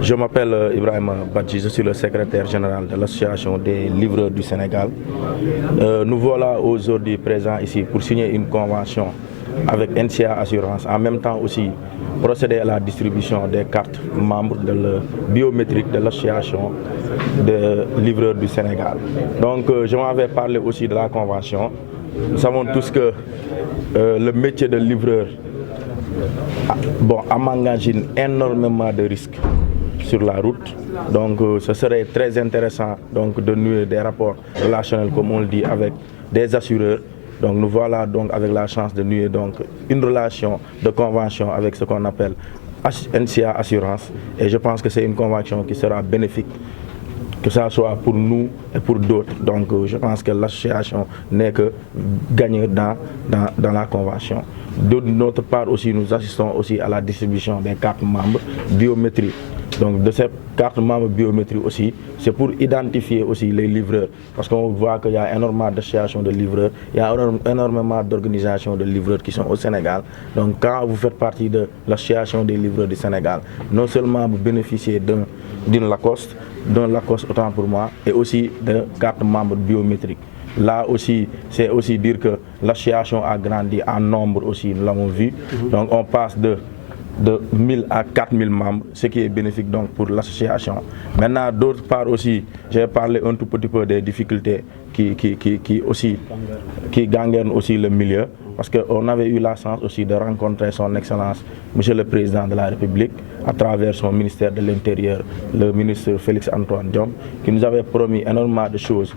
Je m'appelle Ibrahim Badji, je suis le secrétaire général de l'Association des livreurs du Sénégal. Nous voilà aujourd'hui présents ici pour signer une convention avec NCA Assurance, en même temps aussi procéder à la distribution des cartes membres biométriques de l'Association des livreurs du Sénégal. Donc je m'avais parlé aussi de la convention. Nous savons tous que le métier de livreur emmagasine énormément de risques sur la route. Donc ce serait très intéressant donc, de nouer des rapports relationnels, comme on le dit, avec des assureurs. Donc nous voilà donc avec la chance de nouer donc, une relation de convention avec ce qu'on appelle NCA Assurance. Et je pense que c'est une convention qui sera bénéfique, que ce soit pour nous et pour d'autres. Donc je pense que l'association n'est que gagnante dans la convention. De notre part aussi, nous assistons aussi à la distribution des cartes membres biométriques. Donc de ces cartes membres biométriques aussi, c'est pour identifier aussi les livreurs. Parce qu'on voit qu'il y a énormément d'associations de livreurs, il y a énormément d'organisations de livreurs qui sont au Sénégal. Donc quand vous faites partie de l'association des livreurs du Sénégal, non seulement vous bénéficiez d'un Lacoste autant pour moi, et aussi de cartes membres biométriques. Là aussi, c'est aussi dire que l'association a grandi en nombre aussi, nous l'avons vu. Donc on passe de 1000 à 4000 membres, ce qui est bénéfique donc pour l'association. Maintenant, d'autre part aussi, j'ai parlé un tout petit peu des difficultés qui gangrènent aussi le milieu, parce qu'on avait eu la chance aussi de rencontrer son Excellence, Monsieur le Président de la République, à travers son ministère de l'Intérieur, le ministre Félix Antoine Diome, qui nous avait promis énormément de choses.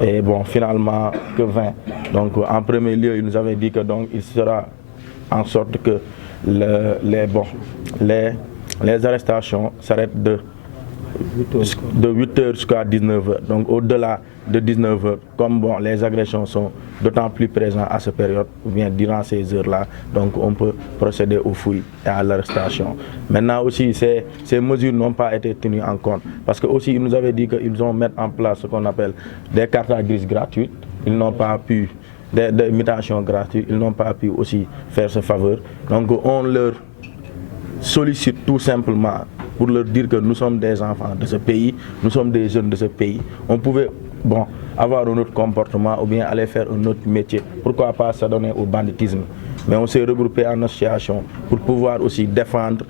Et bon, finalement, que 20. Donc, en premier lieu, il nous avait dit que donc, il sera en sorte que les arrestations s'arrêtent de 8h jusqu'à 19h. Donc, au-delà de 19h, comme bon, les agressions sont d'autant plus présentes à cette période, ou bien durant ces heures-là, donc on peut procéder aux fouilles et à l'arrestation. Maintenant aussi, ces mesures n'ont pas été tenues en compte, parce que aussi ils nous avaient dit qu'ils vont mettre en place ce qu'on appelle des cartes grises gratuites. Ils n'ont pas pu, des imitations gratuites, ils n'ont pas pu aussi faire ce faveur. Donc on leur sollicite tout simplement pour leur dire que nous sommes des enfants de ce pays, nous sommes des jeunes de ce pays. On pouvait avoir un autre comportement ou bien aller faire un autre métier. Pourquoi pas s'adonner au banditisme? Mais on s'est regroupé en association pour pouvoir aussi défendre